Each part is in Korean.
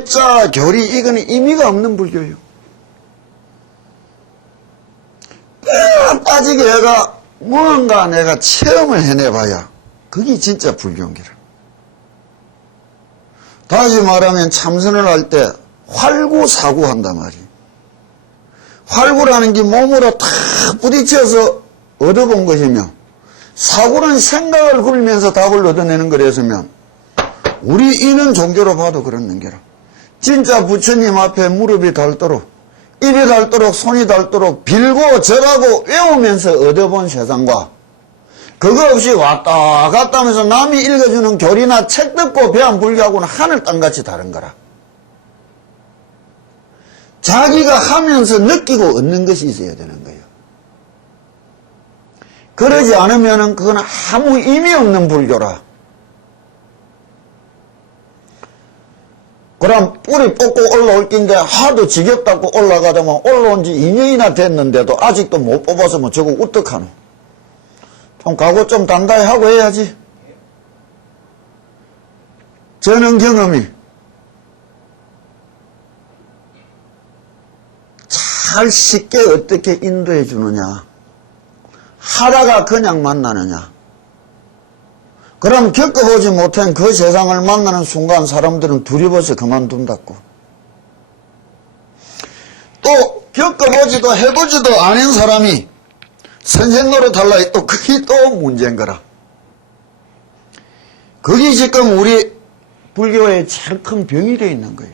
일자, 교리, 이거는 의미가 없는 불교예요. 빠지게 해가 무언가 내가 체험을 해내봐야 그게 진짜 불교인기라. 다시 말하면 참선을 할 때 활구사구 한단 말이에요. 활구라는 게 몸으로 탁 부딪혀서 얻어본 것이며, 사구는 생각을 굴면서 답을 얻어내는 거라서면 우리 이는 종교로 봐도 그런 게라. 진짜 부처님 앞에 무릎이 닳도록, 입이 닳도록, 손이 닳도록 빌고 절하고 외우면서 얻어본 세상과 그거 없이 왔다 갔다 하면서 남이 읽어주는 교리나 책 듣고 배운 불교하고는 하늘 땅같이 다른 거라. 자기가 하면서 느끼고 얻는 것이 있어야 되는 거예요. 그러지 않으면 그건 아무 의미 없는 불교라. 그럼 뿌리 뽑고 올라올 낀데 하도 지겹다고 올라가다만 올라온 지 2년이나 됐는데도 아직도 못 뽑아서 뭐 저거 어떡하노? 좀 각오 좀 단단히 하고 해야지. 저는 경험이 잘 쉽게 어떻게 인도해 주느냐, 하다가 그냥 만나느냐. 그럼 겪어보지 못한 그 세상을 만나는 순간 사람들은 두려워서 그만둔다고. 또 겪어보지도 해보지도 않은 사람이 선생 노릇하려 또 그게 또 문제인 거라. 그게 지금 우리 불교의 제일 큰 병이 되어 있는 거예요.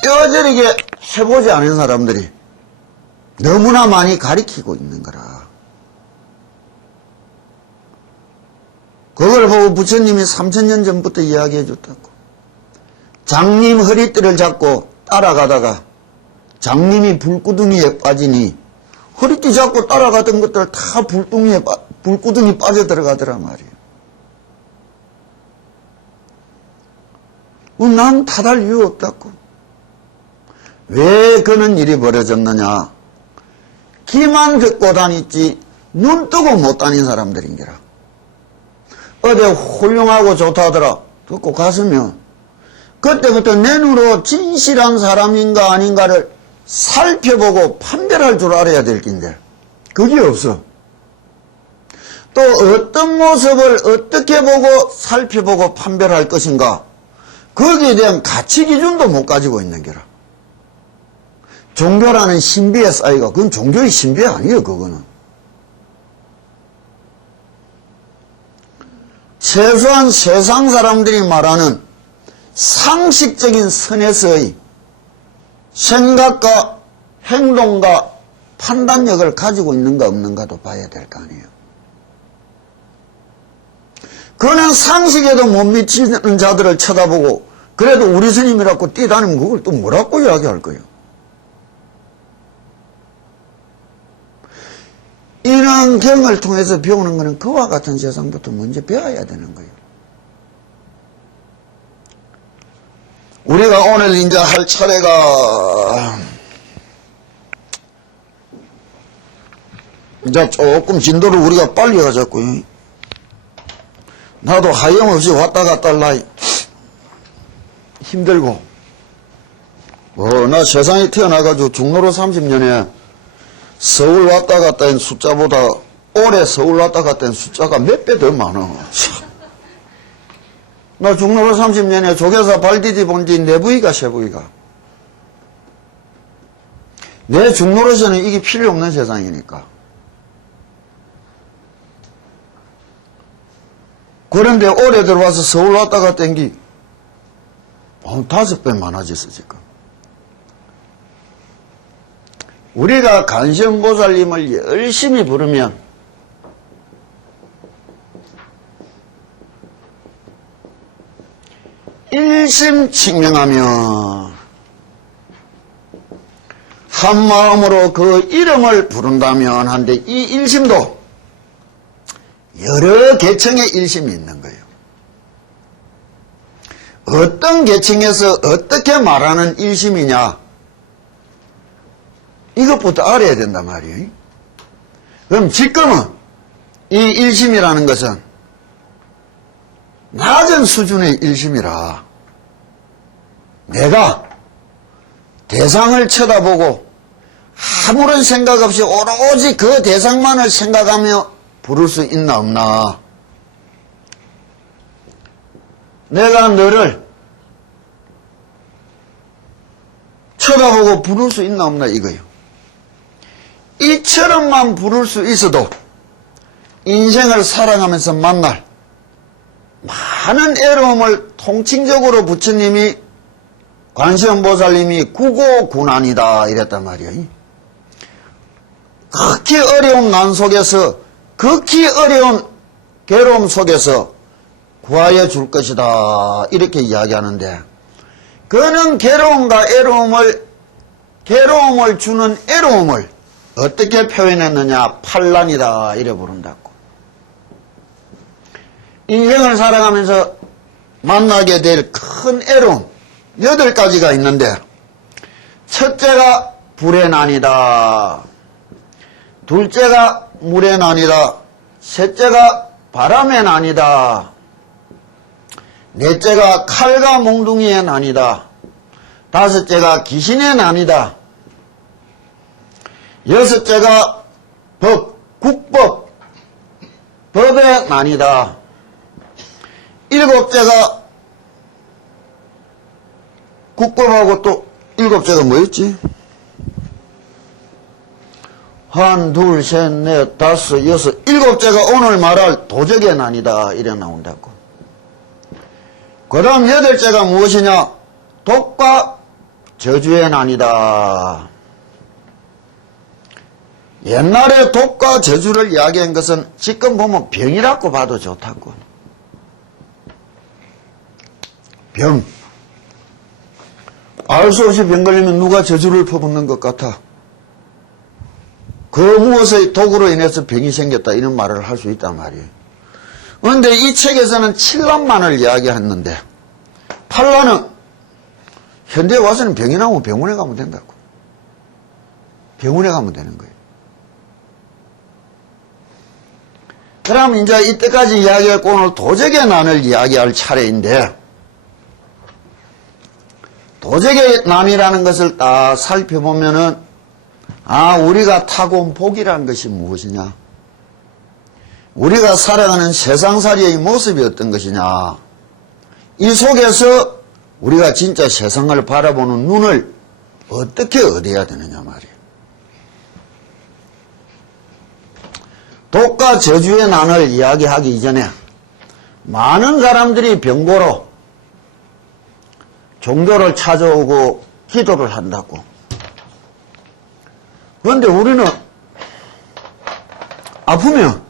뼈저리게 해보지 않은 사람들이 너무나 많이 가리키고 있는 거라. 그걸 보고 부처님이 3000년 전부터 이야기해 줬다고. 장님 허리띠를 잡고 따라가다가 장님이 불구덩이에 빠지니 허리띠 잡고 따라가던 것들 다 불구덩이 빠져들어가더라 말이에요. 난 탓할 이유 없다고. 왜 그런 일이 벌어졌느냐. 귀만 듣고 다녔지 눈 뜨고 못 다닌 사람들인 게라. 어디 훌륭하고 좋다더라 듣고 갔으면 그때부터 내 눈으로 진실한 사람인가 아닌가를 살펴보고 판별할 줄 알아야 될 낀데 그게 없어. 또 어떤 모습을 어떻게 보고 살펴보고 판별할 것인가, 거기에 대한 가치 기준도 못 가지고 있는 게라. 종교라는 신비의 싸이가, 그건 종교의 신비 아니에요. 그거는 최소한 세상 사람들이 말하는 상식적인 선에서의 생각과 행동과 판단력을 가지고 있는가 없는가도 봐야 될 거 아니에요. 그는 상식에도 못 미치는 자들을 쳐다보고 그래도 우리 스님이라고 뛰다니면 그걸 또 뭐라고 이야기할 거예요. 이런 경을 통해서 배우는 것은 그와 같은 세상부터 먼저 배워야 되는 거예요. 우리가 오늘 이제 할 차례가 이제 조금 진도를 우리가 빨리 가자고요. 나도 하염없이 왔다 갔다 할 나이 힘들고 나 세상에 태어나가지고 중로로 30년에 서울 왔다 갔다 한 숫자보다 올해 서울 왔다 갔다 한 숫자가 몇 배 더 많아. 나 중로로 30년에 조계사 발 디디본 지 내 부위가 세 부위가. 내 중로로서는 이게 필요 없는 세상이니까. 그런데 올해 들어와서 서울 왔다 갔다 한 게 5배 많아졌어 지금. 우리가 간성보살님을 열심히 부르면 일심칙명하며 한 마음으로 그 이름을 부른다면 한데 이 일심도 여러 계층의 일심이 있는 거예요. 어떤 계층에서 어떻게 말하는 일심이냐 이것부터 알아야 된단 말이에요. 그럼 지금은 이 일심이라는 것은 낮은 수준의 일심이라 내가 대상을 쳐다보고 아무런 생각 없이 오로지 그 대상만을 생각하며 부를 수 있나 없나. 내가 너를 쳐다보고 부를 수 있나 없나 이거요. 이처럼만 부를 수 있어도 인생을 살아가면서 만날 많은 애로움을 통칭적으로 부처님이 관세음보살님이 구고군안이다 이랬단 말이에요. 극히 어려운 난 속에서 극히 어려운 괴로움 속에서 구하여 줄 것이다 이렇게 이야기하는데, 그는 괴로움과 괴로움을 주는 애로움을 어떻게 표현했느냐, 판란이다 이래 부른다고. 인생을 살아가면서 만나게 될 큰 애로움 8가지가 있는데, 첫째가 불의 난이다, 둘째가 물의 난이다, 셋째가 바람의 난이다, 넷째가 칼과 몽둥이의 난이다, 다섯째가 귀신의 난이다, 여섯째가 국법, 법의 난이다, 일곱째가 국법하고 또 일곱째가 뭐였지? 한, 둘, 셋, 넷, 다섯, 여섯, 일곱째가 오늘 말할 도적의 난이다 이래 나온다고. 그 다음 8째가 무엇이냐? 독과 저주의 난이다. 옛날에 독과 저주를 이야기한 것은 지금 보면 병이라고 봐도 좋다고. 병. 알 수 없이 병 걸리면 누가 저주를 퍼붓는 것 같아. 그 무엇의 독으로 인해서 병이 생겼다 이런 말을 할 수 있단 말이에요. 그런데 이 책에서는 7난만을 이야기했는데, 8난은 현대에 와서는 병이 나오면 병원에 가면 된다고. 병원에 가면 되는 거예요. 그럼 이제 이때까지 이야기했고 오늘 도적의 난을 이야기할 차례인데, 도적의 난이라는 것을 딱 살펴보면은, 우리가 타고 온 복이라는 것이 무엇이냐? 우리가 살아가는 세상살이의 모습이 어떤 것이냐? 이 속에서 우리가 진짜 세상을 바라보는 눈을 어떻게 얻어야 되느냐 말이에요. 독과 저주의 난을 이야기하기 이전에 많은 사람들이 병고로 종교를 찾아오고 기도를 한다고. 그런데 우리는 아프면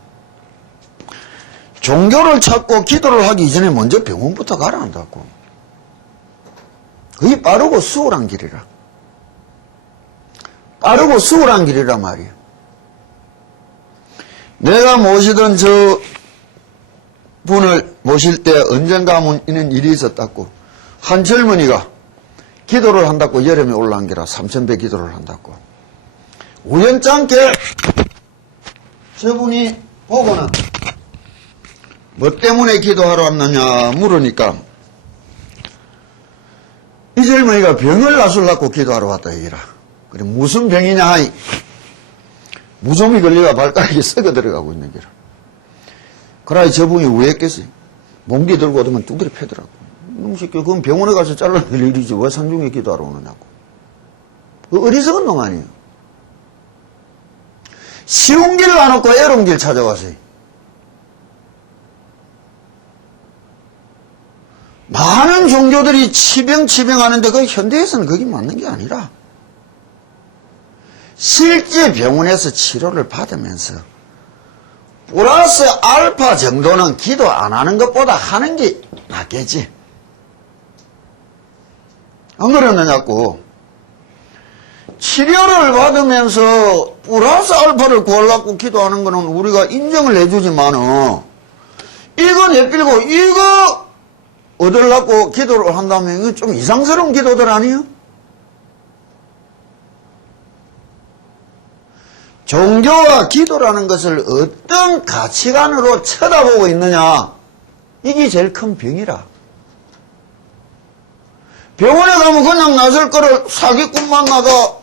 종교를 찾고 기도를 하기 이전에 먼저 병원부터 가라 한다고. 그게 빠르고 수월한 길이라. 빠르고 수월한 길이란 말이에요. 내가 모시던 저 분을 모실 때 언젠가 이런 일이 있었다고. 한 젊은이가 기도를 한다고 여름에 올라온 게라 3000배 기도를 한다고. 우연찮게 저분이 보고는 뭐 때문에 기도하러 왔느냐 물으니까 이 젊은이가 병을 낫으려고 기도하러 왔다 얘기라. 그래 무슨 병이냐 하니 무좀이 걸리가 발가락이 썩어 들어가고 있는 게라. 그러니 저분이 왜 했겠어요? 몽기 들고 오더만 뚱들이 패더라고. 이놈 새끼 그럼 병원에 가서 잘라낼 일이지 왜 산중에 기도하러 오느냐고. 그 어리석은 놈 아니에요. 쉬운 길을 안 얻고 애로운 길 찾아가세요. 많은 종교들이 치병하는데 그 현대에서는 그게 맞는 게 아니라 실제 병원에서 치료를 받으면서 플러스 알파 정도는 기도 안 하는 것보다 하는 게 낫겠지. 안 그러느냐고. 치료를 받으면서 플러스 알파를 구하려고 기도하는 거는 우리가 인정을 해주지만은 이거 내밀고 이거 얻으려고 기도를 한다면 이거 좀 이상스러운 기도들 아니에요? 종교와 기도라는 것을 어떤 가치관으로 쳐다보고 있느냐 이게 제일 큰 병이라. 병원에 가면 그냥 나설 거를 사기꾼 만나가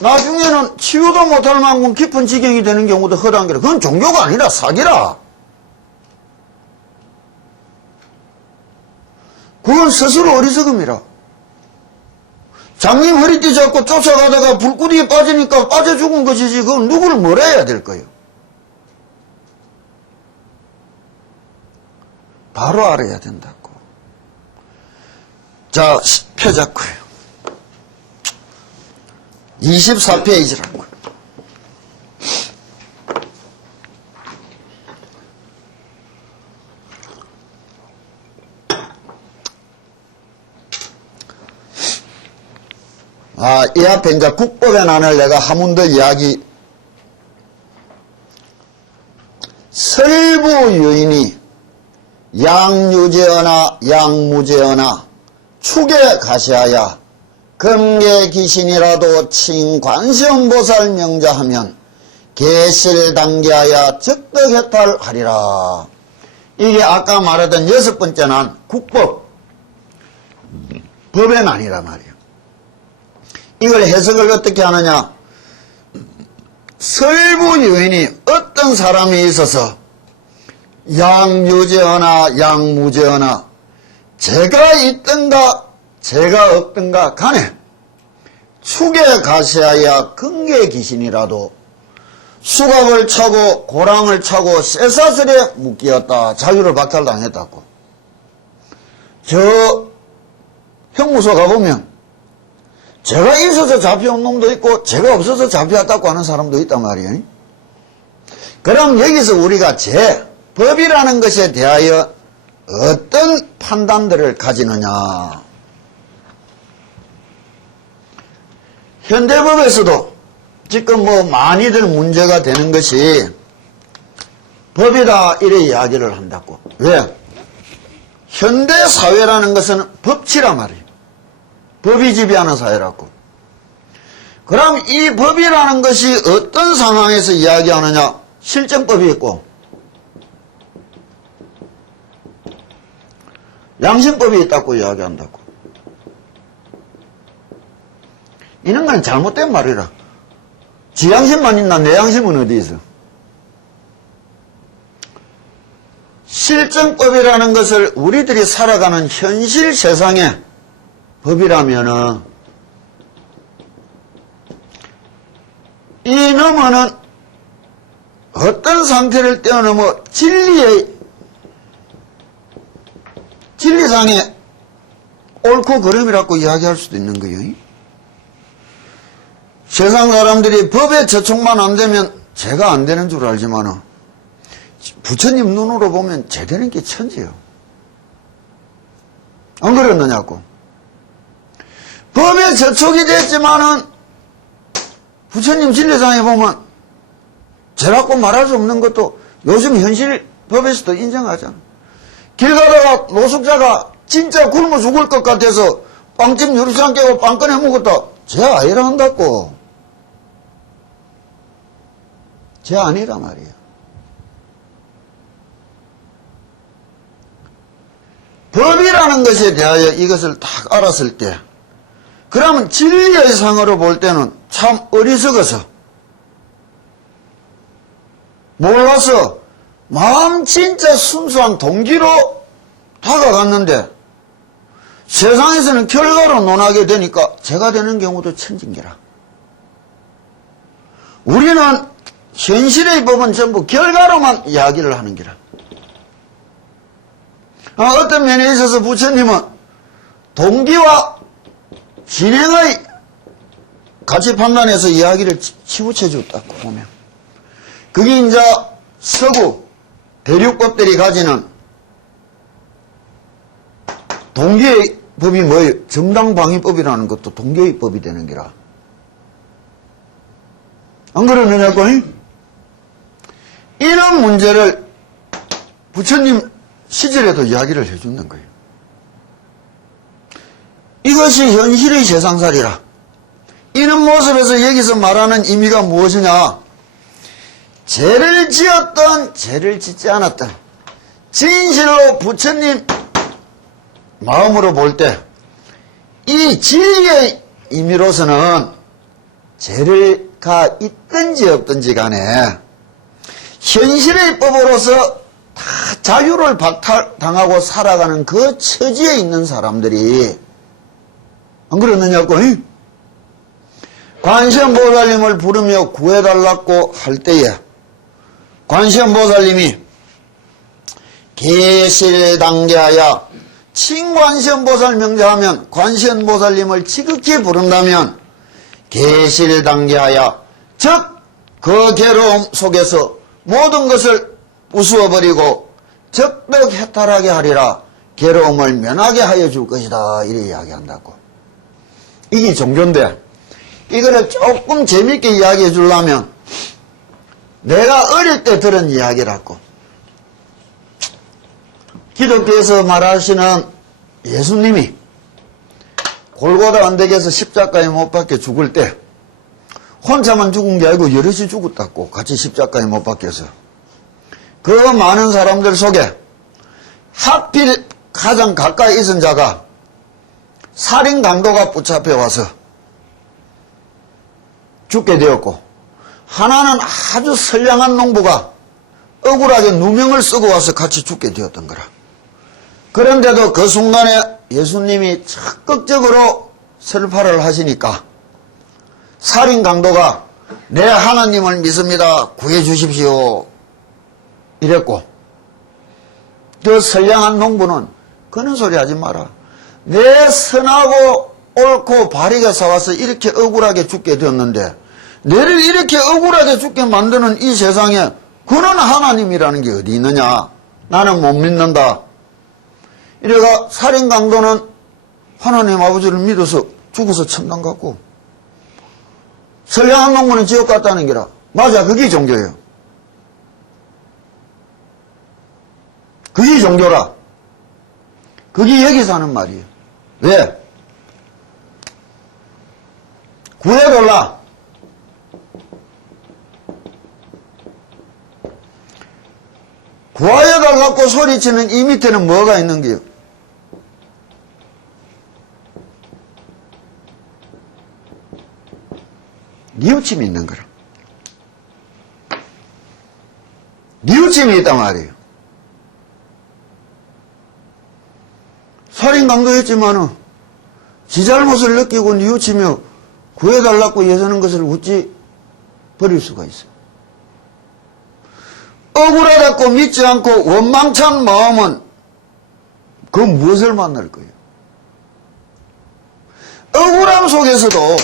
나중에는 치유도 못할 만큼 깊은 지경이 되는 경우도 허다한 게라. 그건 종교가 아니라 사기라. 그건 스스로 어리석음이라. 장님 허리띠 잡고 쫓아가다가 불구덩이에 빠지니까 빠져 죽은 것이지 그건 누구를 뭐라 해야 될 거예요. 바로 알아야 된다고. 자, 표 잡고요. 24페이지라고. 이 앞에 이제 국법의 난을 내가 한 번 더 이야기. 설부유인이 양유제어나 양무제어나 축에 가시하야 금계귀신이라도 칭관세음보살 명자하면 계실당기하여 적덕해탈하리라. 이게 아까 말하던 6번째 난 국법, 법의 난이란 말이에요. 이걸 해석을 어떻게 하느냐. 설부유인이 어떤 사람이 있어서 양유제어나 양무제어나 죄가 있든가 죄가 없든가 간에 축에 가시하여 금계귀신이라도 수갑을 차고 고랑을 차고 쇠사슬에 묶였다. 자유를 박탈당했다고. 저 형무소 가보면 죄가 있어서 잡혀온 놈도 있고 죄가 없어서 잡혀왔다고 하는 사람도 있단 말이에요. 그럼 여기서 우리가 죄, 법이라는 것에 대하여 어떤 판단들을 가지느냐. 현대법에서도 지금 많이들 문제가 되는 것이 법이다 이래 이야기를 한다고. 왜? 현대사회라는 것은 법치란 말이에요. 법이 지배하는 사회라고. 그럼 이 법이라는 것이 어떤 상황에서 이야기하느냐. 실정법이 있고 양심법이 있다고 이야기한다고. 이런 건 잘못된 말이라. 지 양심만 있나 내 양심은 어디 있어. 실정법이라는 것을 우리들이 살아가는 현실 세상의 법이라면은 이 넘어는 어떤 상태를 뛰어넘어 진리상의 옳고 그름이라고 이야기할 수도 있는 거예요. 세상 사람들이 법에 저촉만 안 되면 죄가 안 되는 줄 알지만 부처님 눈으로 보면 죄 되는 게 천지예요. 안 그랬느냐고. 법에 저촉이 됐지만은 부처님 진리상에 보면 죄라고 말할 수 없는 것도 요즘 현실 법에서도 인정하잖아. 길 가다가 노숙자가 진짜 굶어 죽을 것 같아서 빵집 유리창 깨고 빵 꺼내 먹었다. 죄 아니라 한다고. 죄 아니라 말이야. 법이라는 것에 대하여 이것을 딱 알았을 때 그러면 진리의 상으로 볼 때는 참 어리석어서 몰라서 마음 진짜 순수한 동기로 다가갔는데 세상에서는 결과로 논하게 되니까 죄가 되는 경우도 천진개라. 우리는 현실의 법은 전부 결과로만 이야기를 하는 게라. 어떤 면에 있어서 부처님은 동기와 진행의 가치 판단해서 이야기를 치우쳐 줬다고 보면 그게 이제 서구 대륙법들이 가지는 동기의 법이 뭐예요? 정당방위법이라는 것도 동기의 법이 되는 게라. 안 그러느냐고? 이런 문제를 부처님 시절에도 이야기를 해주는 거예요. 이것이 현실의 세상살이라. 이런 모습에서 여기서 말하는 의미가 무엇이냐? 죄를 지었던 죄를 짓지 않았던 진실로 부처님 마음으로 볼 때 이 진리의 의미로서는 죄가 있든지 없든지 간에 현실의 법으로서 다 자유를 박탈당하고 살아가는 그 처지에 있는 사람들이 안 그러느냐고. 관세음보살님을 부르며 구해달라고 할 때에 관세음보살님이 계실당계하여 친관세음보살 명자하면 관세음보살님을 지극히 부른다면 계실당계하여 즉 그 괴로움 속에서 모든 것을 부수어버리고 적덕 해탈하게 하리라. 괴로움을 면하게 하여 줄 것이다. 이렇게 이야기한다고. 이게 종교인데 이거를 조금 재밌게 이야기해 주려면 내가 어릴 때 들은 이야기라고. 기독교에서 말하시는 예수님이 골고다 언덕에서 십자가에 못 박혀 죽을 때 혼자만 죽은 게 아니고 여럿이 죽었다고. 같이 십자가에 못 박혀서. 그 많은 사람들 속에 하필 가장 가까이 있은 자가 살인 강도가 붙잡혀 와서 죽게 되었고, 하나는 아주 선량한 농부가 억울하게 누명을 쓰고 와서 같이 죽게 되었던 거라. 그런데도 그 순간에 예수님이 적극적으로 설파를 하시니까 살인 강도가 내 하나님을 믿습니다. 구해 주십시오. 이랬고, 그 선량한 농부는 그런 소리 하지 마라. 내 선하고 옳고 바르게 살아서 이렇게 억울하게 죽게 되었는데 너를 이렇게 억울하게 죽게 만드는 이 세상에 그런 하나님이라는 게 어디 있느냐. 나는 못 믿는다. 이래가 살인 강도는 하나님 아버지를 믿어서 죽어서 천당 갔고, 선량한 농부는 지옥 갔다는 게라. 맞아, 그게 종교예요. 그게 종교라. 그게 여기서 하는 말이에요. 왜? 구해달라. 구하여달라고 소리치는 이 밑에는 뭐가 있는 게요? 뉘우침이 있는 거라. 뉘우침이 있단 말이에요. 살인 강도였지만은 지 잘못을 느끼고 뉘우치며 구해달라고 예서는 것을 어찌 버릴 수가 있어요. 억울하다고 믿지 않고 원망찬 마음은 그 무엇을 만날 거예요? 억울함 속에서도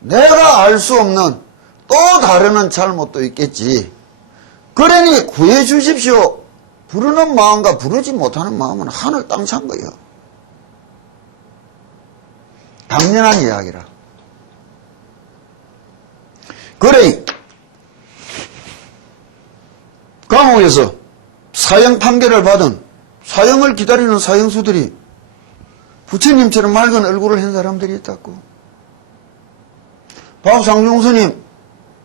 내가 알 수 없는 또 다른 잘못도 있겠지. 그러니 구해 주십시오. 부르는 마음과 부르지 못하는 마음은 하늘 땅 찬 거예요. 당연한 이야기라. 그래, 감옥에서 사형 판결을 받은 사형을 기다리는 사형수들이 부처님처럼 맑은 얼굴을 한 사람들이 있다고. 박상중 스님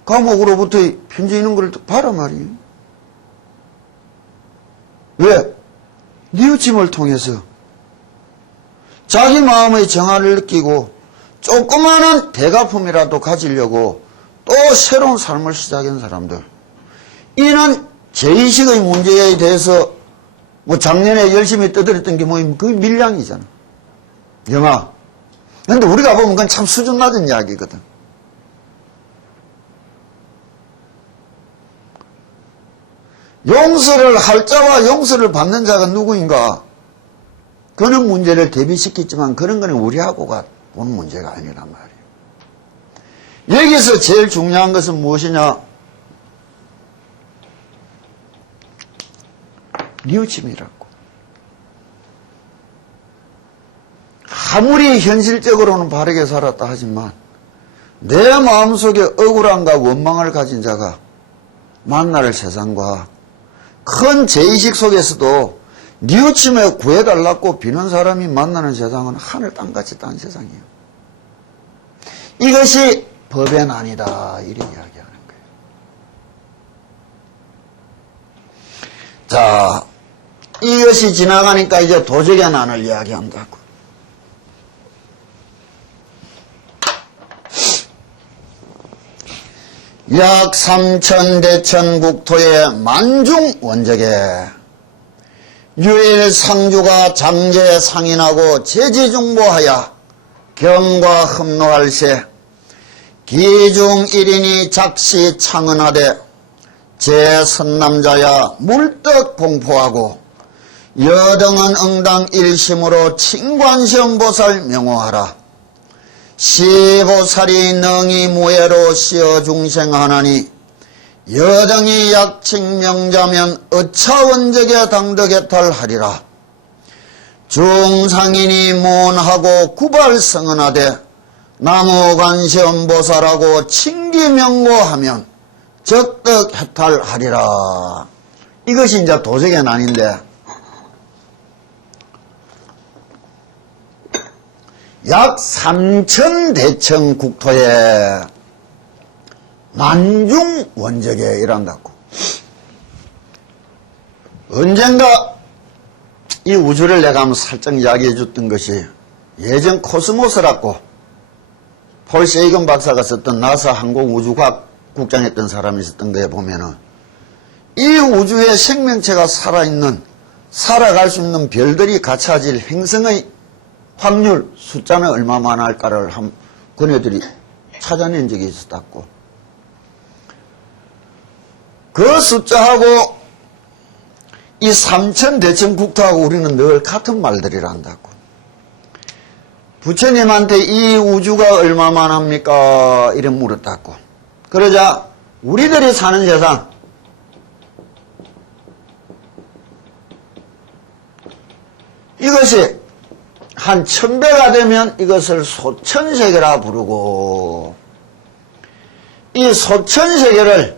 감옥으로부터 편지 있는 걸 봐라 말이에요. 왜? 뉘우침을 통해서 자기 마음의 정화를 느끼고 조그마한 대가품이라도 가지려고 또 새로운 삶을 시작한 사람들. 이는 제의식의 문제에 대해서 뭐 작년에 열심히 떠들었던 게 뭐냐면 그 밀량이잖아. 영화. 근데 우리가 보면 그건 참 수준 낮은 이야기거든. 용서를 할 자와 용서를 받는 자가 누구인가? 그런 문제를 대비시켰지만 그런 거는 우리하고가 보는 문제가 아니란 말이에요. 여기서 제일 중요한 것은 무엇이냐? 뉘우침이라고. 아무리 현실적으로는 바르게 살았다 하지만 내 마음속에 억울함과 원망을 가진 자가 만날 세상과 큰 죄의식 속에서도 뉘우침에 구해달라고 비는 사람이 만나는 세상은 하늘 땅같이 딴 세상이에요. 이것이 법의 난이다 이렇게 이야기하는 거예요. 자, 이것이 지나가니까 이제 도적의 난을 이야기한다고. 약 3천 대천 국토의 만중 원적에 유일 상주가 장제 상인하고 제지중보하여 경과 흠노할세 기중 1인이 작시 창언하되 제선남자야 물떡 공포하고 여등은 응당 일심으로 친관시험보살 명호하라. 시보살이 능히 무예로 시어 중생하나니 여등이 약칭 명자면 어차원적에 당덕해탈하리라. 중상인이 문하고 구발성언하되 나무관시험보살하고 칭기명고하면 적덕해탈하리라. 이것이 이제 도적의 난인데 약 3천 대천 국토에 만중 원적에 일한다고. 언젠가 이 우주를 내가 한번 살짝 이야기해 줬던 것이 예전 코스모스라고 폴 세이건 박사가 썼던 나사 항공우주과학 국장했던 사람이 있었던 거에 보면은 이 우주에 생명체가 살아있는, 살아갈 수 있는 별들이 갖춰질 행성의 확률, 숫자는 얼마나 할까를 그네들이 찾아낸 적이 있었다고. 그 숫자하고 이 3천 대천 국토하고 우리는 늘 같은 말들이라 한다고. 부처님한테 이 우주가 얼마만 합니까? 이래 물었다고. 그러자 우리들이 사는 세상, 이것이 한 1000배가 되면 이것을 소천세계라 부르고, 이 소천세계를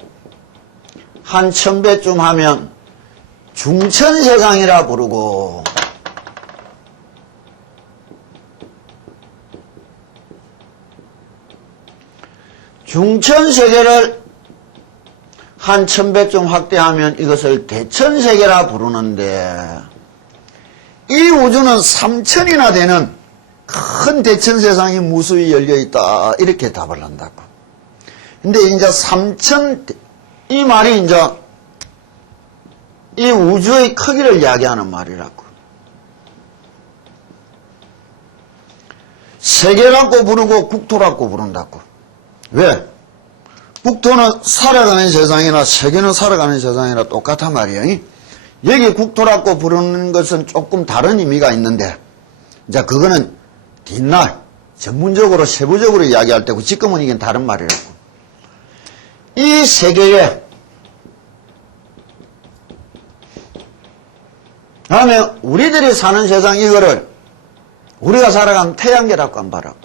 한 1000배쯤 하면 중천세상이라 부르고, 중천세계를 한 1000배쯤 확대하면 이것을 대천세계라 부르는데, 이 우주는 3000이나 되는 큰 대천세상이 무수히 열려있다, 이렇게 답을 한다고. 근데 이제 3000, 이 말이 이제 이 우주의 크기를 이야기하는 말이라고. 세계라고 부르고 국토라고 부른다고. 왜? 국토는 살아가는 세상이나 세계는 살아가는 세상이나 똑같단 말이에요. 여기 국토라고 부르는 것은 조금 다른 의미가 있는데, 이제 그거는 뒷날 전문적으로 세부적으로 이야기할 때고, 지금은 이게 다른 말이라고. 이 세계에 다음에 우리들이 사는 세상, 이거를 우리가 살아가는 태양계라고 안 봐라고.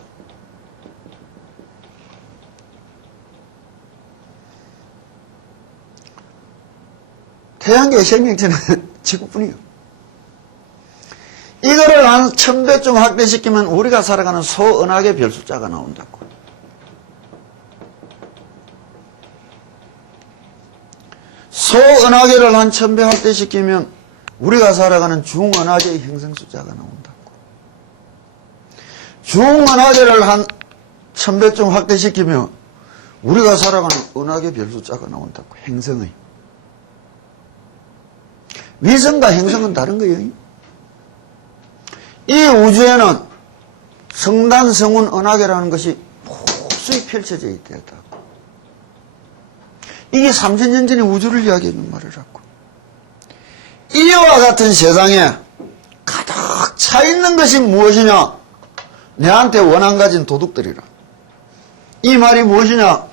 태양계의 생명체는 지구뿐이요. 이거를 한 1000배쯤 확대시키면 우리가 살아가는 소은하계 별 숫자가 나온다고. 소은하계를 한 1000배 확대시키면 우리가 살아가는 중은하계의 행성 숫자가 나온다고. 중은하계를 한 1000배쯤 확대시키면 우리가 살아가는 은하계 별 숫자가 나온다고. 행성의. 위성과 행성은 다른 거예요. 이 우주에는 성단, 성운, 은하계라는 것이 무수히 펼쳐져 있다고. 이게 3000년 전에 우주를 이야기하는 말이라고. 이와 같은 세상에 가득 차 있는 것이 무엇이냐? 내한테 원한 가진 도둑들이라. 이 말이 무엇이냐?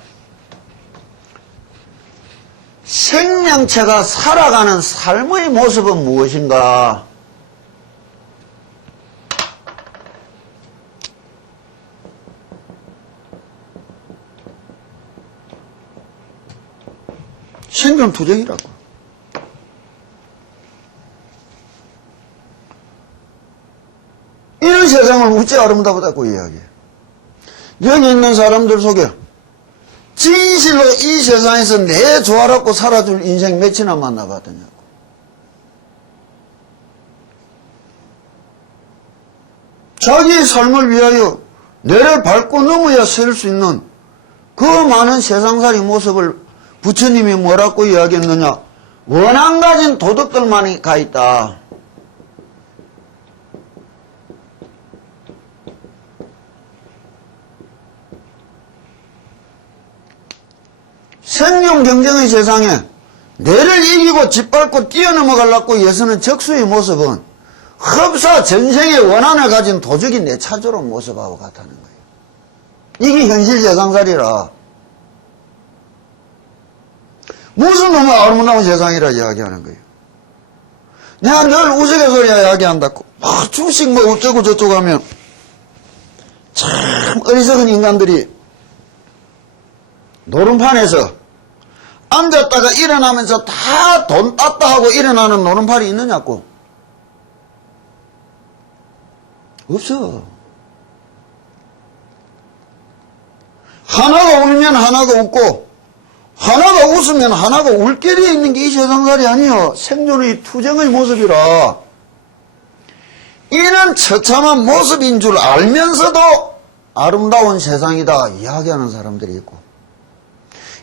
생명체가 살아가는 삶의 모습은 무엇인가? 신경투쟁이라고. 이런 세상을 어찌 아름다우다고 이야기해. 여기 있는 사람들 속에 진실로 이 세상에서 내 조화롭고 살아줄 인생 몇이나 만나봤더냐고. 자기의 삶을 위하여 내를 밟고 넘어야 설 수 있는 그 많은 세상살이 모습을 부처님이 뭐라고 이야기했느냐? 원한 가진 도덕들만이 가 있다. 생존 경쟁의 세상에 내를 이기고 짓밟고 뛰어넘어가려고 애쓰는 적수의 모습은 흡사 전생의 원한을 가진 도적이 내차저로운 모습하고 같다는 거예요. 이게 현실 세상살이라. 무슨 놈의 아름다운 세상이라 이야기하는 거예요. 내가 늘 우스갯소리야 이야기한다고. 막 주식 뭐 어쩌고 저쩌고 하면 참 어리석은 인간들이 노름판에서 앉았다가 일어나면서 다 돈 땄다 하고 일어나는 노름판이 있느냐고. 없어. 하나가 울면 하나가 웃고 하나가 웃으면 하나가 울 길이 있는 게 이 세상살이 아니요. 생존의 투쟁의 모습이라. 이는 처참한 모습인 줄 알면서도 아름다운 세상이다 이야기하는 사람들이 있고,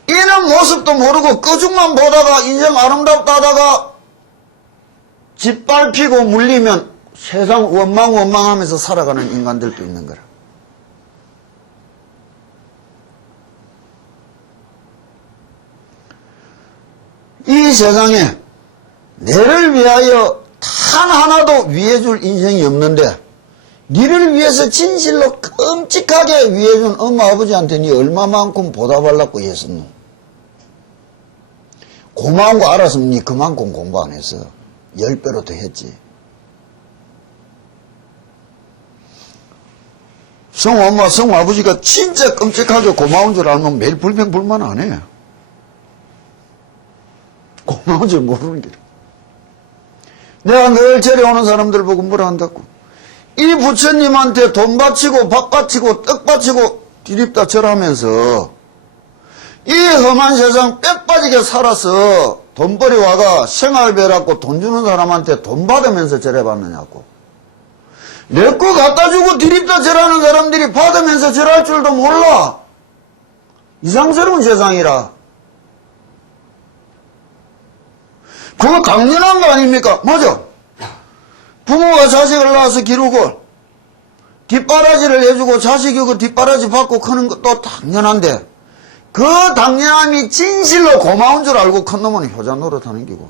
이는 모습도 모르고 끄죽만 보다가 인생 아름답다 하다가 짓밟히고 물리면 세상 원망하면서 살아가는 인간들도 있는 거라. 이 세상에 내를 위하여 단 하나도 위해줄 인생이 없는데 니를 위해서 진실로 끔찍하게 위해준 엄마 아버지한테 니 얼마만큼 보답하려고 했었노? 고마운 거 알았으면 니 그만큼 공부 안 했어. 10배로 더 했지. 성엄마 성아버지가 진짜 끔찍하게 고마운 줄 알면 매일 불평불만 안 해. 고마운 줄 모르는 게. 내가 늘 절에 오는 사람들 보고 뭐라 한다고. 이 부처님한테 돈 바치고 밥 바치고 떡 바치고 디립다 절하면서 이 험한 세상 빽 빠지게 살아서 돈벌이 와가 생활비라고 돈 주는 사람한테 돈 받으면서 절해봤느냐고. 내 거 갖다 주고 디립다 절하는 사람들이 받으면서 절할 줄도 몰라. 이상스러운 세상이라. 그거 당연한 거 아닙니까? 맞아. 부모가 자식을 낳아서 기르고 뒷바라지를 해주고 자식이 그 뒷바라지 받고 크는 것도 당연한데, 그 당연함이 진실로 고마운 줄 알고 큰 놈은 효자 노릇하는 기고,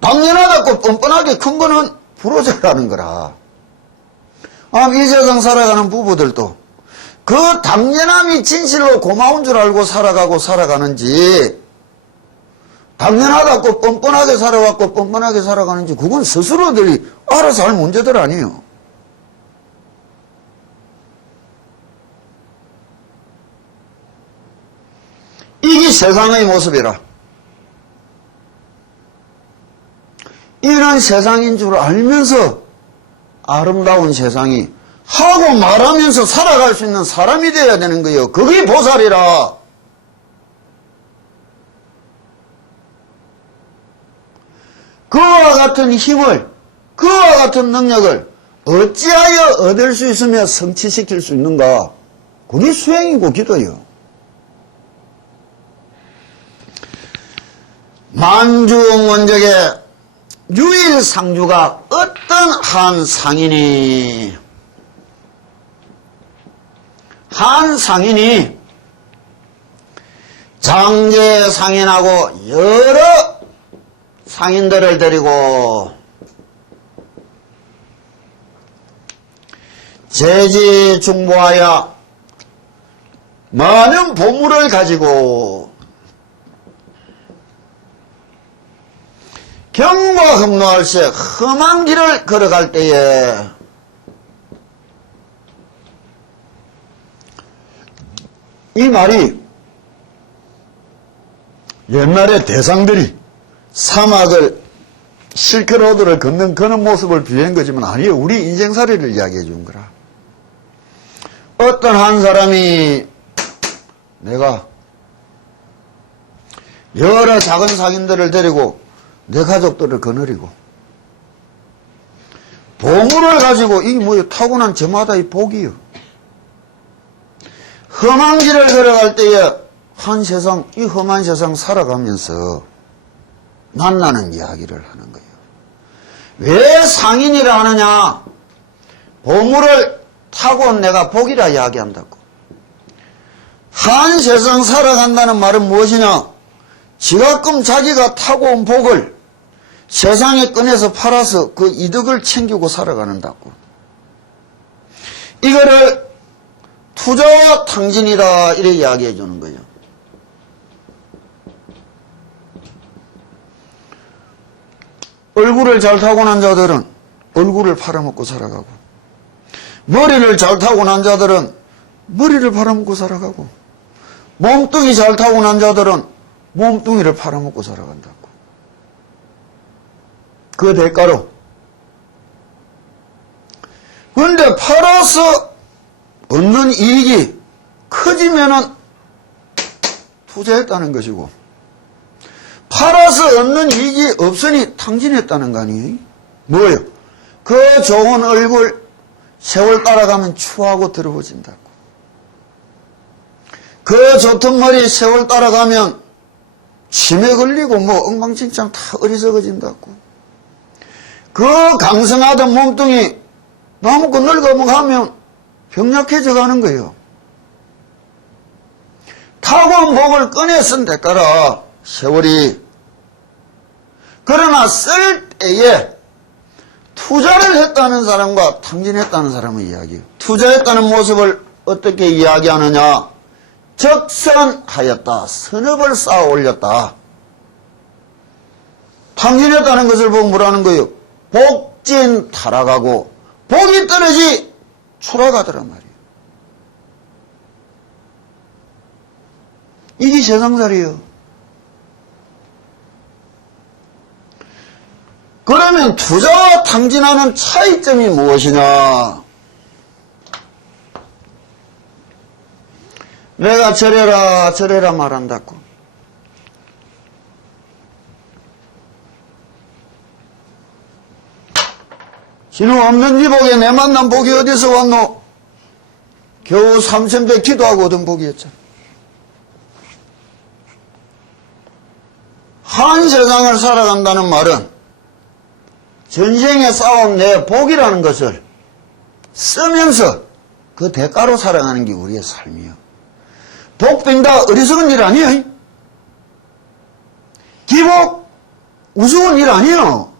당연하다고 뻔뻔하게 큰 거는 부러져라는 거라. 이 세상 살아가는 부부들도 그 당연함이 진실로 고마운 줄 알고 살아가고 살아가는지, 당연하다고 뻔뻔하게 살아왔고 뻔뻔하게 살아가는지, 그건 스스로들이 알아서 할 문제들 아니에요. 이게 세상의 모습이라. 이런 세상인 줄 알면서 아름다운 세상이 하고 말하면서 살아갈 수 있는 사람이 되어야 되는 거예요. 그게 보살이라. 그와 같은 힘을, 그와 같은 능력을 어찌하여 얻을 수 있으며 성취시킬 수 있는가? 그게 수행이고 기도예요. 만주원적의 유일상주가 어떤 한 상인이 장제상인하고 여러 상인들을 데리고 제지중보하여 많은 보물을 가지고 경과 흠노할세 험한 길을 걸어갈 때에 이 말이 옛날에 대상들이 사막을 실크로드를 걷는 그런 모습을 비유한 거지만 아니에요. 우리 인생살이를 이야기해 준 거라. 어떤 한 사람이 내가 여러 작은 상인들을 데리고 내 가족들을 거느리고 보물을 가지고 이게 뭐예요? 타고난 저마다의 복이요. 험한 길을 걸어갈 때에 한 세상, 이 험한 세상 살아가면서 만나는 이야기를 하는 거예요. 왜 상인이라 하느냐? 보물을 타고 온 내가 복이라 이야기한다고. 한 세상 살아간다는 말은 무엇이냐? 지가끔 자기가 타고 온 복을 세상에 꺼내서 팔아서 그 이득을 챙기고 살아가는다고. 이거를 투자와 탕진이다 이렇게 이야기해 주는 거예요. 얼굴을 잘 타고난 자들은 얼굴을 팔아먹고 살아가고, 머리를 잘 타고난 자들은 머리를 팔아먹고 살아가고, 몸뚱이 잘 타고난 자들은 몸뚱이를 팔아먹고 살아간다고. 그 대가로. 그런데 팔아서 얻는 이익이 커지면은 투자했다는 것이고, 팔아서 얻는 이익이 없으니 탕진했다는 거 아니에요? 뭐예요? 그 좋은 얼굴 세월 따라가면 추하고 더러워진다고. 그 좋던 머리 세월 따라가면 치매 걸리고 뭐 엉망진창 다 어리석어진다고. 그 강성하던 몸뚱이 나무고 늙어가면 병약해져 가는 거예요. 타고 온 복을 꺼내 쓴 대가라 세월이. 그러나 쓸 때에 투자를 했다는 사람과 탕진했다는 사람의 이야기예요. 투자했다는 모습을 어떻게 이야기하느냐? 적선하였다. 선업을 쌓아 올렸다. 탕진했다는 것을 보고 뭐라는 거예요? 복진 타락하고 복이 떨어지 추락하더란 말이에요. 이게 세상살이에요. 그러면 투자와 탕진하는 차이점이 무엇이냐? 내가 저래라 저래라 말한다고. 진우 없는 이 복에 내 만난 복이 어디서 왔노? 겨우 3,100 기도하고 얻은 복이었잖아. 한 세상을 살아간다는 말은 전생에 쌓아온 내 복이라는 것을 쓰면서 그 대가로 살아가는 게 우리의 삶이에요. 복 빈다 어리석은 일 아니에요. 기복 우스운 일 아니에요.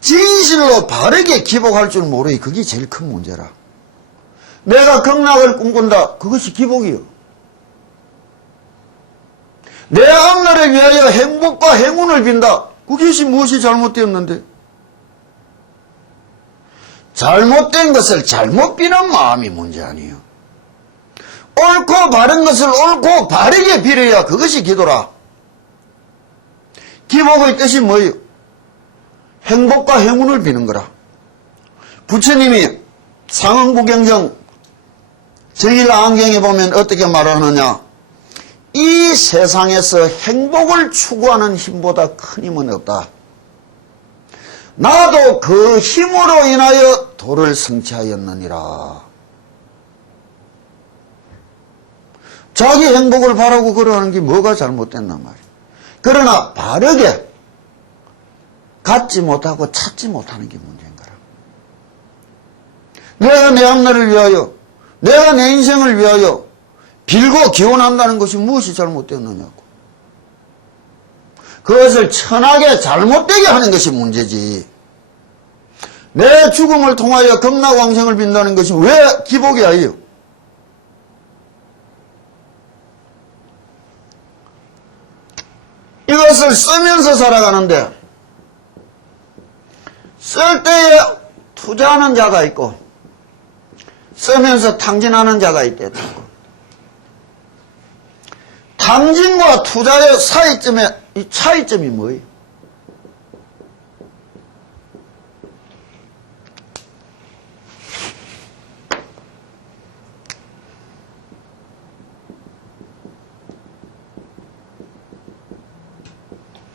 진실로 바르게 기복할 줄 모르니 그게 제일 큰 문제라. 내가 극락을 꿈꾼다. 그것이 기복이요. 내 앞날을 위하여 행복과 행운을 빈다. 그것이 무엇이 잘못되었는데? 잘못된 것을 잘못 비는 마음이 문제 아니에요. 옳고 바른 것을 옳고 바르게 빌어야 그것이 기도라. 기복의 뜻이 뭐예요? 행복과 행운을 비는 거라. 부처님이 상응부경정 정일안경에 보면 어떻게 말하느냐? 이 세상에서 행복을 추구하는 힘보다 큰 힘은 없다. 나도 그 힘으로 인하여 도를 성취하였느니라. 자기 행복을 바라고 걸어가는 게 뭐가 잘못됐단 말이야. 그러나 바르게 갖지 못하고 찾지 못하는 게 문제인 거라. 내가 내 앞날을 위하여, 내가 내 인생을 위하여 빌고 기원한다는 것이 무엇이 잘못되었느냐고. 그것을 천하게 잘못되게 하는 것이 문제지. 내 죽음을 통하여 극락왕생을 빈다는 것이 왜 기복이 아니에요? 이것을 쓰면서 살아가는데 쓸 때에 투자하는 자가 있고 쓰면서 탕진하는 자가 있다고. 탕진과 투자의 사이점에 이 차이점이 뭐예요?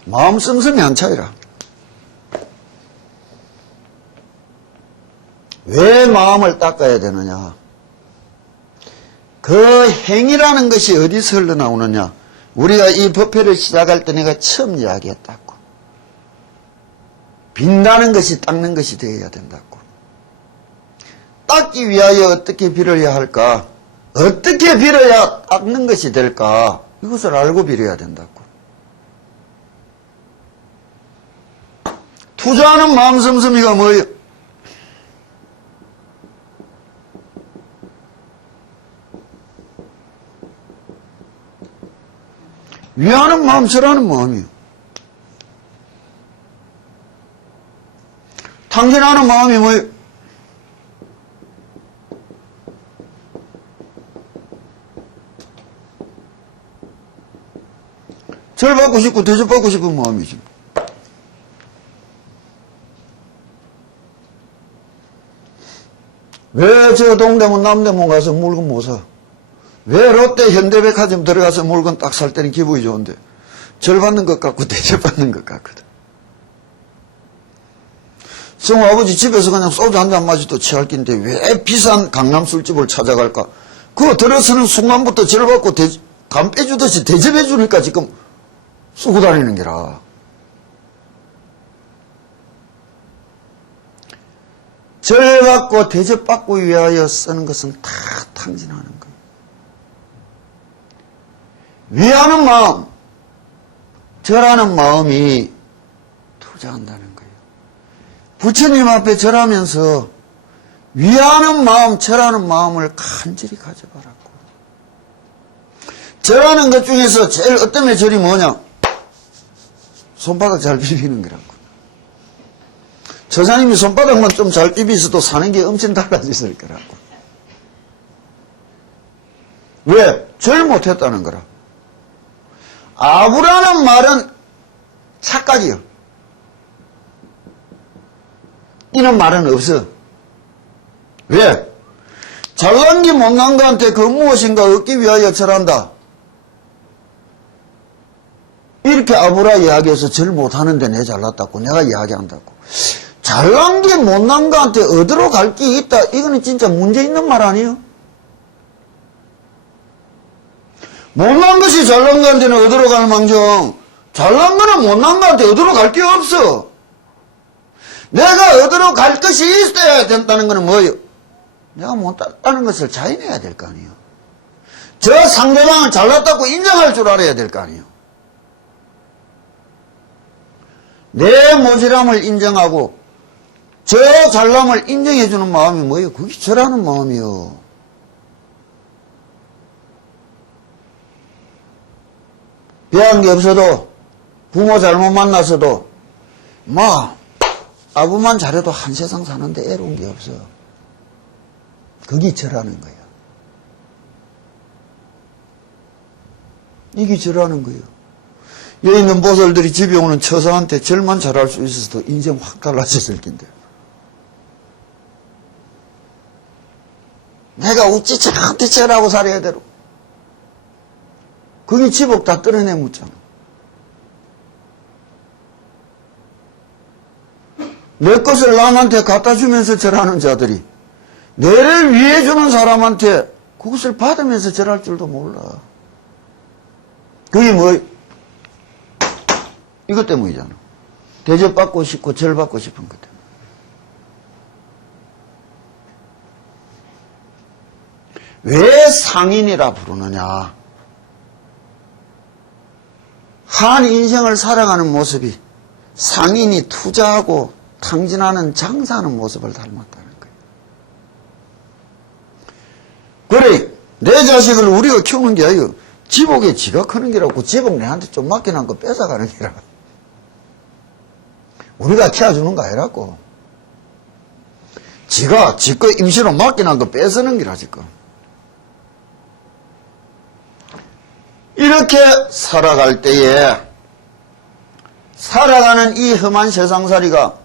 마음 씀씀이 한 차이라. 왜 마음을 닦아야 되느냐? 그 행이라는 것이 어디서 흘러나오느냐? 우리가 이 법회를 시작할 때 내가 처음 이야기했다고. 빈다는 것이 닦는 것이 되어야 된다고. 닦기 위하여 어떻게 빌어야 할까? 어떻게 빌어야 닦는 것이 될까? 이것을 알고 빌어야 된다고. 투자하는 마음 씀씀이가 뭐예요? 위하는 마음, 절하는 마음이요. 탕진하는 마음이 뭐예요? 절받고 싶고 대접받고 싶은 마음이지. 왜 저 동대문 남대문 가서 물건 못 사? 왜 롯데 현대백화점 들어가서 물건 딱 살 때는 기분이 좋은데 절받는 것 같고 대접받는 것 같거든. 성우 아버지 집에서 그냥 소주 한 잔 마시도 취할 낀데 왜 비싼 강남 술집을 찾아갈까? 그거 들어서는 순간부터 절받고 감 빼주듯이 대접해 주니까 지금 쓰고 다니는 게라. 절받고 대접받고 위하여 쓰는 것은 다 탕진하는 거예요. 위하는 마음, 절하는 마음이 투자한다는 거예요. 부처님 앞에 절하면서 위하는 마음, 절하는 마음을 간절히 가져가라고. 절하는 것 중에서 제일 어떤 절이 뭐냐? 손바닥 잘 비비는 거라고. 저자님이 손바닥만 좀 잘 비비서도 사는 게 엄청 달라졌을 거라고. 왜? 절 못했다는 거라. 아부라는 말은 착각이요. 이런 말은 없어. 왜? 잘난 게 못난 거한테 그 무엇인가 얻기 위하여 절한다. 이렇게 아부라 이야기해서 절 못하는데 내 잘났다고 내가 이야기한다고. 잘난 게 못난 거한테 얻으러 갈 게 있다. 이거는 진짜 문제 있는 말 아니에요? 못난 것이 잘난 거한테는 얻으러 갈 망정 잘난 거는 못난 거한테 얻으러 갈 게 없어. 내가 얻으러 갈 것이 있어야 된다는 거는 뭐예요? 내가 못했다는 것을 자인해야 될 거 아니에요. 저 상대방은 잘났다고 인정할 줄 알아야 될 거 아니에요. 내 모질함을 인정하고 저 잘남을 인정해주는 마음이 뭐예요? 그게 절하는 마음이요. 배운 게 없어도 부모 잘못 만났어도 아부만 잘해도 한 세상 사는데 애로운 게 없어. 그게 절하는 거예요. 이게 절하는 거예요. 여기 있는 보살들이 집에 오는 처사한테 절만 잘할 수 있어서도 인생 확 달라졌을 텐데. 내가 어찌 저한테 절하고 살아야 되노? 그게 집업 다 떨어내 묻잖아. 내 것을 남한테 갖다 주면서 절하는 자들이 내를 위해 주는 사람한테 그것을 받으면서 절할 줄도 몰라. 그게 뭐? 이것 때문이잖아. 대접받고 싶고 절받고 싶은 것 때문에. 왜 상인이라 부르느냐? 한 인생을 살아가는 모습이 상인이 투자하고 탕진하는 장사하는 모습을 닮았다는 거예요. 그래, 내 자식을 우리가 키우는 게 아니고 지복에 지가 크는 게라고 지복 내한테 좀 맡겨놓은 거 뺏어가는 게라. 우리가 키워주는 거 아니라고. 지가 지거 임시로 맡겨놓은 거 뺏어는 게라 지금. 이렇게 살아갈 때에 살아가는 이 험한 세상살이가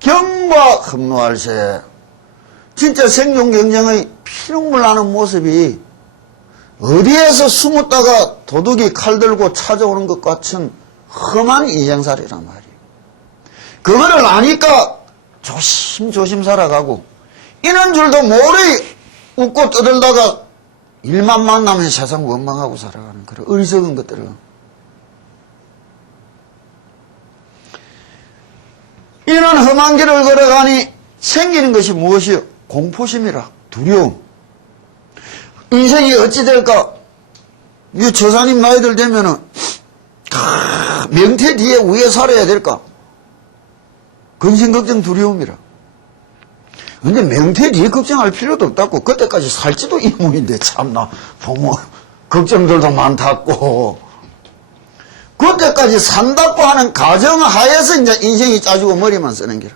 경과 험노할세 진짜 생존 경쟁의 피눈물 나는 모습이 어디에서 숨었다가 도둑이 칼 들고 찾아오는 것 같은 험한 인생살이란 말이에요. 그거를 아니까 조심조심 살아가고 이런 줄도 모르이 웃고 떠들다가 일만 만나면 세상 원망하고 살아가는 그런 어리석은 것들은. 이런 험한 길을 걸어가니 생기는 것이 무엇이요? 공포심이라, 두려움. 인생이 어찌 될까? 이 저사님 나이들 되면은 명태 뒤에 위에 살아야 될까? 근심 걱정 두려움이라. 근데 명태 뒤에 걱정할 필요도 없다고. 그때까지 살지도 이몸인데 참나 부모 걱정들도 많다고. 그때까지 산다고 하는 가정하에서 이제 인생이 짜지고 머리만 쓰는 길.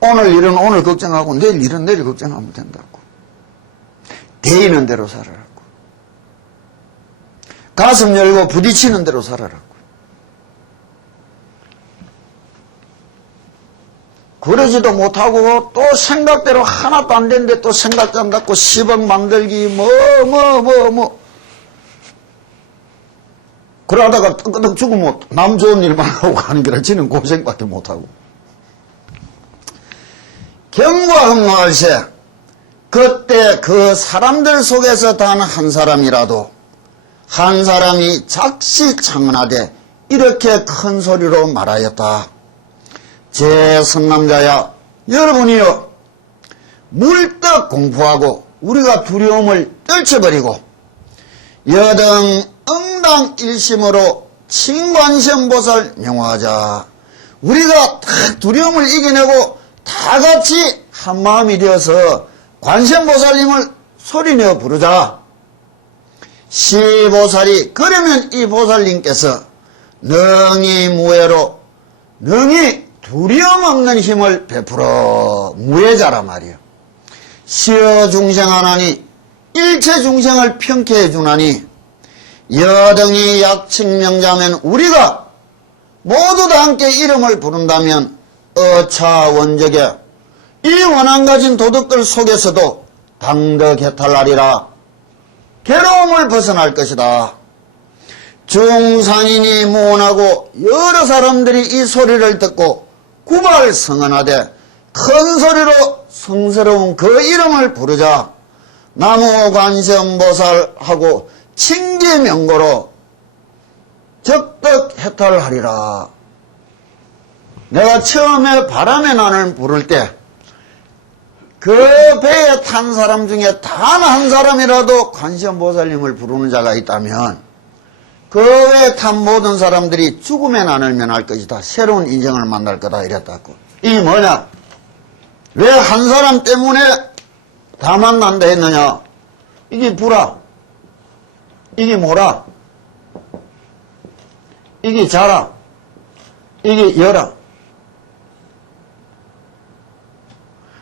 오늘 일은 오늘 걱정하고 내일 일은 내일 걱정하면 된다고. 대이는 대로 살아라고. 가슴 열고 부딪히는 대로 살아라고. 그러지도 못하고 또 생각대로 하나도 안 되는데 또 생각도 안 갖고 10억 만들기 그러다가 끄덕 죽으면 남 좋은 일만 하고 가는 게라 지는 고생밖에 못하고. 경과흠노할세. 그때 그 사람들 속에서 단 한 사람이라도 한 사람이 작시창언하되 이렇게 큰 소리로 말하였다. 제 선남자야, 여러분이요, 물떡 공포하고 우리가 두려움을 떨쳐버리고 여등 응당 일심으로 친관세음보살 명화하자. 우리가 다 두려움을 이겨내고 다 같이 한 마음이 되어서 관세음보살님을 소리내어 부르자. 시보살이 그러면 이 보살님께서 능히 무해로 능히 두려움 없는 힘을 베풀어 무해자라 말이요. 시어 중생하나니 일체 중생을 평쾌해 주나니 여등이 약칭명자면 우리가 모두 다 함께 이름을 부른다면 어차 원적에 이 원한 가진 도덕들 속에서도 당덕해탈하리라. 괴로움을 벗어날 것이다. 중상인이 무언하고 여러 사람들이 이 소리를 듣고 구발성언하되 큰 소리로 성스러운 그 이름을 부르자. 나무관세음보살하고 칭기명고로 적덕해탈하리라. 내가 처음에 바람의 난을 부를 때 그 배에 탄 사람 중에 단 한 사람이라도 관세음보살님을 부르는 자가 있다면 그 외에 탄 모든 사람들이 죽음의 난을 면할 것이다. 새로운 인생을 만날 거다. 이랬다고. 이게 뭐냐? 왜 한 사람 때문에 다 만난다 했느냐? 이게 불화, 이게 모라, 이게 자라, 이게 열아.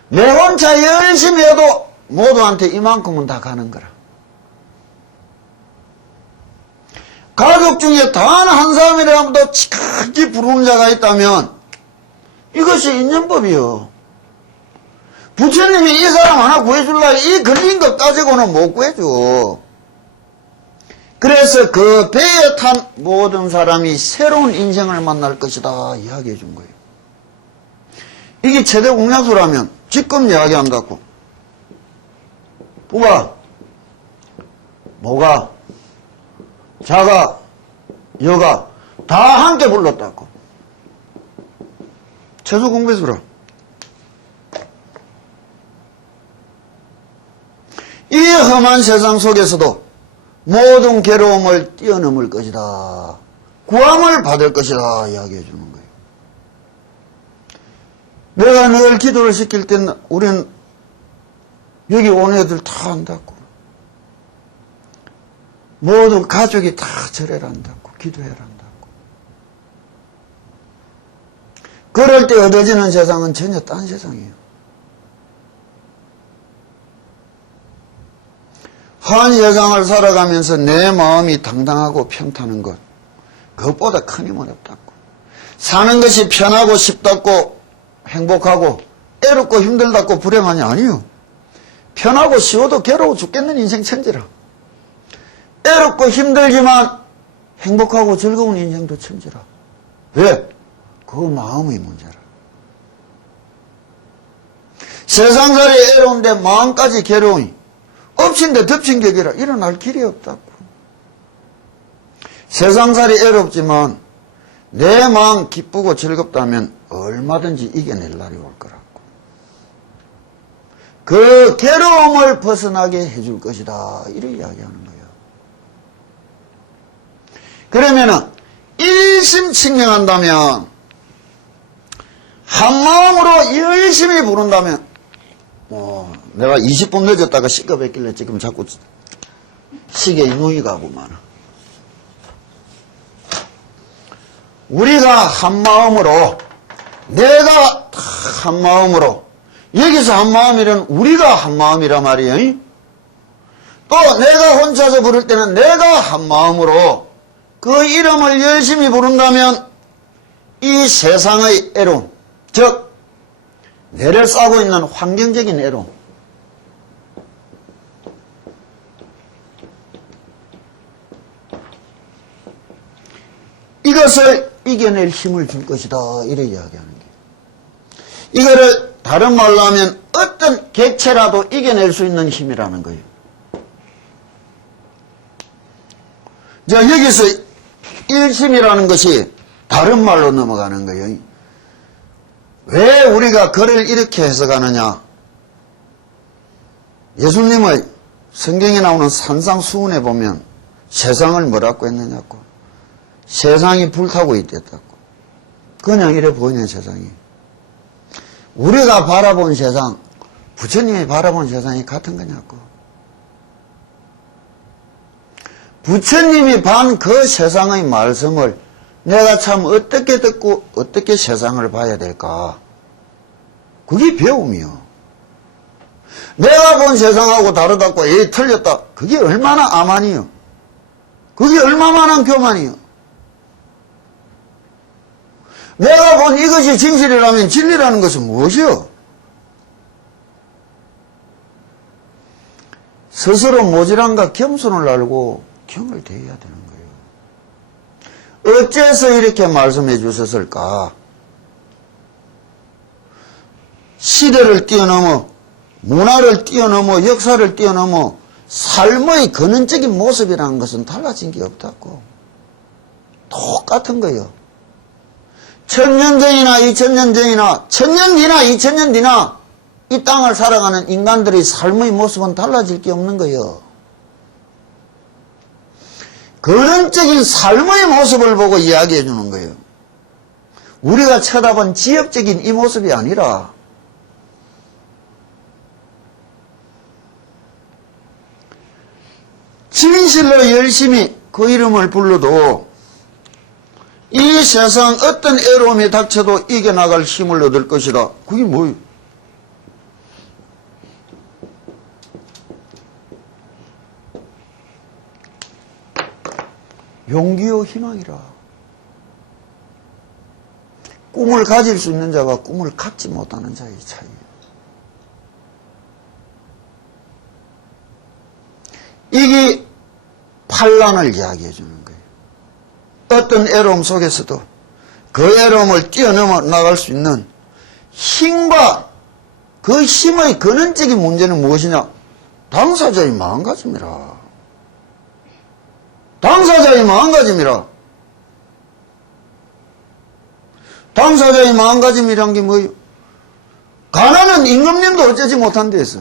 내 혼자 열심히 해도 모두한테 이만큼은 다 가는 거라. 가족 중에 단 한 사람이라도 지극히 부르는 자가 있다면 이것이 인연법이요. 부처님이 이 사람 하나 구해줄라 이 걸린 것 가지고는 못 구해줘. 그래서 그 배에 탄 모든 사람이 새로운 인생을 만날 것이다 이야기해 준 거예요. 이게 최대 공약수라면 지금 이야기한다고. 부가, 모가, 자가, 여가 다 함께 불렀다고. 최소 공배수라. 이 험한 세상 속에서도 모든 괴로움을 뛰어넘을 것이다. 구함을 받을 것이다 이야기해 주는 거예요. 내가 늘 기도를 시킬 때는 우린 여기 온 애들 다 한다고. 모든 가족이 다 절해라 한다고. 기도해라 한다고. 그럴 때 얻어지는 세상은 전혀 딴 세상이에요. 한 세상을 살아가면서 내 마음이 당당하고 평탄한 것, 그것보다 큰 힘은 없다고. 사는 것이 편하고 쉽다고 행복하고 애롭고 힘들다고 불행하니 아니요. 편하고 쉬워도 괴로워 죽겠는 인생 천지라. 애롭고 힘들지만 행복하고 즐거운 인생도 천지라. 왜? 그 마음의 문제라. 세상살이 애로운데 마음까지 괴로우니 엎친데 덮친 격이라 일어날 길이 없다고. 세상살이 애롭지만 내 마음 기쁘고 즐겁다면 얼마든지 이겨낼 날이 올 거라고. 그 괴로움을 벗어나게 해줄 것이다. 이렇게 이야기하는 거예요. 그러면은 일심칙명한다면, 한마음으로 열심히 부른다면, 내가 20분 늦었다가 시급했길래 지금 자꾸 시계에 눈이 가고만. 우리가 한마음으로, 내가 한마음으로, 여기서 한마음이란 우리가 한마음이란 말이에요. 또 내가 혼자서 부를 때는 내가 한마음으로 그 이름을 열심히 부른다면 이 세상의 애로움, 즉 내를 싸고 있는 환경적인 애로움, 이것을 이겨낼 힘을 줄 것이다. 이렇게 이야기하는 거예요. 이거를 다른 말로 하면 어떤 객체라도 이겨낼 수 있는 힘이라는 거예요. 자, 여기서 일심이라는 것이 다른 말로 넘어가는 거예요. 왜 우리가 글을 이렇게 해석하느냐? 예수님의 성경에 나오는 산상수훈에 보면 세상을 뭐라고 했느냐고. 세상이 불타고 있댔다고. 그냥 이래 보이는 세상이. 우리가 바라본 세상, 부처님이 바라본 세상이 같은 거냐고. 부처님이 반 그 세상의 말씀을 내가 참 어떻게 듣고 어떻게 세상을 봐야 될까? 그게 배움이요. 내가 본 세상하고 다르다고 에이 틀렸다. 그게 얼마나 암만이요. 그게 얼마만한 교만이요. 내가 본 이것이 진실이라면 진리라는 것은 무엇이요? 스스로 모질함과 겸손을 알고 경을 대해야 되는 거예요. 어째서 이렇게 말씀해 주셨을까? 시대를 뛰어넘어, 문화를 뛰어넘어, 역사를 뛰어넘어 삶의 근원적인 모습이라는 것은 달라진 게 없다고. 똑같은 거예요. 1000년 전이나 2000년 전이나 1000년 뒤나 2000년 뒤나 이 땅을 살아가는 인간들의 삶의 모습은 달라질 게 없는 거예요. 근원적인 삶의 모습을 보고 이야기해 주는 거예요. 우리가 쳐다본 지역적인 이 모습이 아니라 진실로 열심히 그 이름을 불러도 이 세상 어떤 애로움이 닥쳐도 이겨나갈 힘을 얻을 것이다. 그게 뭐예요? 용기요 희망이라. 꿈을 가질 수 있는 자가 꿈을 갖지 못하는 자의 차이예요. 이게 환난을 이야기해 주는 거예요. 어떤 애로움 속에서도 그 애로움을 뛰어넘어 나갈 수 있는 힘과 그 힘의 근원적인 문제는 무엇이냐? 당사자의 마음가짐이라. 당사자의 마음가짐이라. 당사자의 마음가짐이란 게 뭐예요? 가난한 임금님도 어쩌지 못한 데서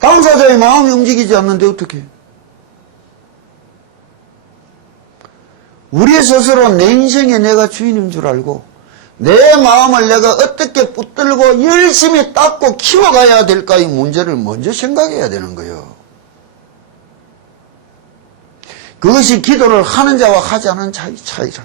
당사자의 마음이 움직이지 않는데 어떻게? 우리 스스로 내 인생에 내가 주인인 줄 알고 내 마음을 내가 어떻게 붙들고 열심히 닦고 키워가야 될까 이 문제를 먼저 생각해야 되는 거예요. 그것이 기도를 하는 자와 하지 않은 자의 차이라.